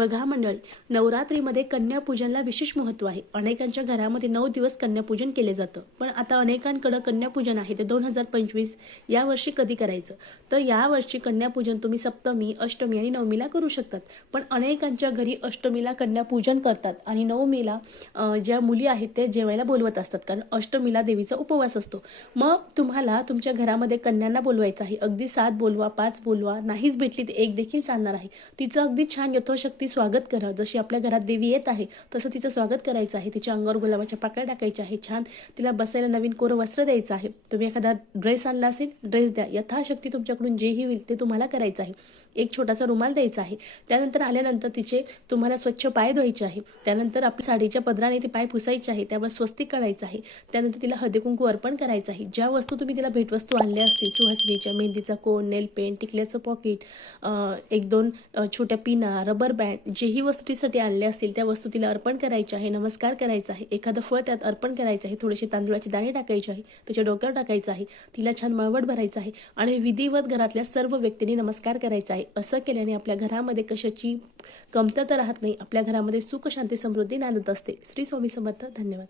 बघा मंडळी, नवरात्रीमध्ये कन्यापूजनला विशेष महत्त्व आहे. अनेकांच्या घरामध्ये 9 दिवस कन्यापूजन केले जातं. पण आता अनेकांकडे कन्यापूजन आहे ते 2025 या वर्षी कधी करायचं. तर या वर्षी कन्यापूजन तुम्ही सप्तमी, अष्टमी आणि नवमीला करू शकतात. पण अनेकांच्या घरी अष्टमीला कन्यापूजन करतात आणि नवमीला ज्या मुली आहेत ते जेवायला बोलवत असतात, कारण अष्टमीला देवीचा उपवास असतो. मग तुम्हाला तुमच्या घरामध्ये कन्यांना बोलवायचं आहे. अगदी 7 बोलवा, 5 बोलवा, नाहीच भेटली तर 1 देखील चालणार आहे. तिचं अगदी छान यथोशक्ती स्वागत करा. जशी आपल्या घरात देवी येत आहे तसं तिचं स्वागत करायचं आहे. तिच्या अंगावर गुलाबाच्या पाकळ्या टाकायच्या आहे. छान तिला बसायला नवीन कोरं वस्त्र द्यायचं आहे. तुम्ही एखादा ड्रेस आणला असेल, ड्रेस द्या. यथाशक्ती तुमच्याकडून जेही होईल ते तुम्हाला करायचं आहे. एक छोटासा रुमाल द्यायचा आहे. त्यानंतर आल्यानंतर तिचे तुम्हाला स्वच्छ पाय धुवायचे आहे. त्यानंतर आपली साडीच्या पदराने ते पाय पुसायचे आहे. त्यावर स्वस्तिक काढायचं आहे. त्यानंतर तिला हळदी कुंकू अर्पण करायचं आहे. ज्या वस्तू तुम्ही तिला भेटवस्तू आणल्या असतील, सुहासिनीच्या मेहंदीचा कोन, नेल पेंट, टिकल्याचं पॉकेट, 1-2 छोट्या पिना, रबर बँड, जेही वस्तू तिसाठी आणल्या असतील त्या वस्तू तिला अर्पण करायच्या आहे. नमस्कार करायचा आहे. एखादं फळ त्यात अर्पण करायचं आहे. थोडेसे तांदूळाचे दाणे टाकायचे आहे. त्याच्या डोक्यावर टाकायचं आहे. तिला छान मळवट भरायचं आहे आणि विधिवत घरातल्या सर्व व्यक्तींनी नमस्कार करायचा आहे. असं केल्याने आपल्या घरामध्ये कशाची कमतरता राहत नाही. आपल्या घरामध्ये सुख, शांती, समृद्धी नांदत असते. श्री स्वामी समर्थ. धन्यवाद.